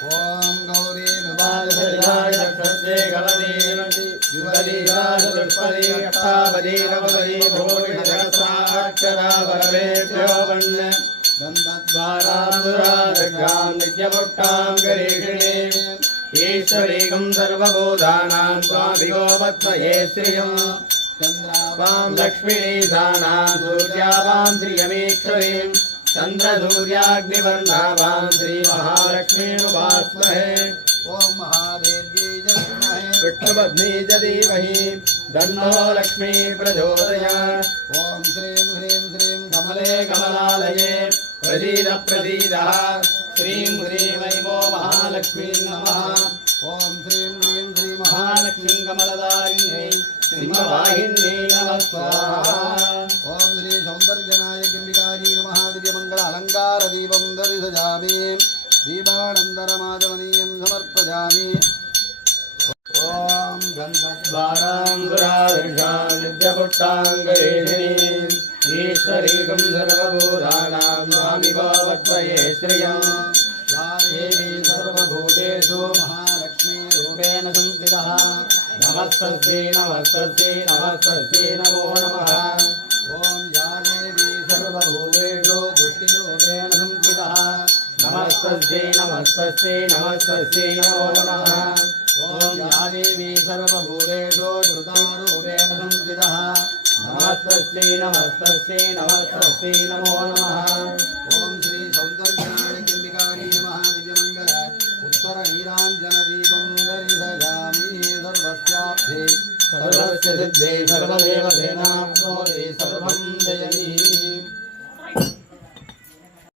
ओम गौरी विवाहाय सत्ये गवनी युवलीराज दुष्परी अष्टावधी नववधी भूमि जगत्साक्षरा वरवेभ्यो वन्ने दन्तद्वारासुरादग्रां नित्यमुक्तां गरीषिणीम् ईश्वरीकं सर्वभूतानां स्वामिको पद्मये श्रियम् चन्द्रावां लक्ष्मीशानां सूर्यावां श्रियमीश्वरीं चन्द्रसूर्याग्निवर्णावां श्रीमहालक्ष्मीमुपास्महे। ओम महादेव्यै जय विष्णुपत्नी च धीमहि तन्नो लक्ष्मी प्रचोदयात्। ओम श्रीं ह्रीं श्रीं कमले कमलालये प्रसीद प्रसीदः श्रीं ह्रीं ऐमो महालक्ष्मी नमः। ओम श्रीं ह्रीं श्री महालक्ष्मी कमलदायिन्यै सिंहवाहिन्यै नमः स्वाहा। ओम श्री सौन्दर्यनायकिम्बिकायै नमः। दिव्यमङ्गल अलङ्कार दीपं दर्शयामि दीपानन्दरमादमनीयं समर्पयामि। ओम गन्धद्वाराङ्गुरादर्शां नित्यपुष्टाङ्गरेणीम् ईश्वरीकं सर्वभूतानां स्वामिको पद्मये श्रियम् या देवी सर्वभूतेषु महालक्ष्मीरूपेण संस्थितः नमस्तस्यै नमस्तस्यै नमस्तस्यै नमो नमः। ओम या देवी सर्वभूतेषु दुष्टिरूपेण संस्थितः नमस्तस्यै नमस्तस्यै नमस्तस्यै नमो नमः। ओम या देवी सर्वभूतेषु धृतारूपेण संस्थितः नमस्तस्यै नमस्तस्यै नमस्तस्यै नमो नमः। ओम श्री सौन्दर्यनायकिम्बिकायै नमः। दिव्यमङ्गल उत्तरनीराञ्जनदीपं दर्शयामि सर्वस्याब्धे सर्वस्य सिद्धे सर्वदेवतेनाप्नोति सर्वं जयति।